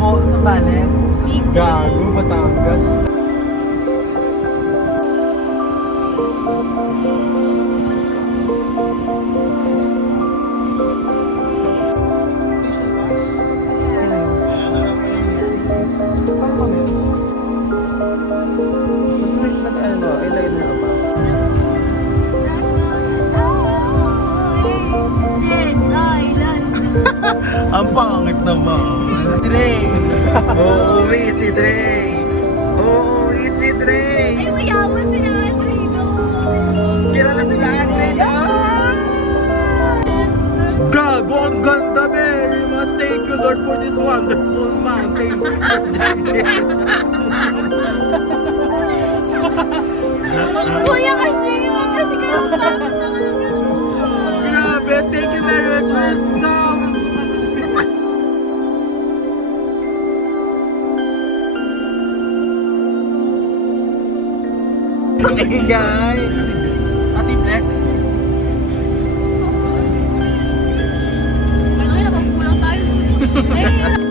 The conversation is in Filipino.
po, Sambales. Gago, Batangas. Ang pangit naman. Si Dre. Uuwi si Dre. Uuwi si Dre. Ay, mayaman sila Andrino. Kilala sila Andrina. Gago, ang ganda, very much. Thank you, Lord, for this wonderful mountain. Kuya kasi, huwag kasi kayo pangit naman ang gano'n. Grabe, thank you very much for some. Hey guys! Ati Flex. Ano kaya, napagkulang tayo. Eh,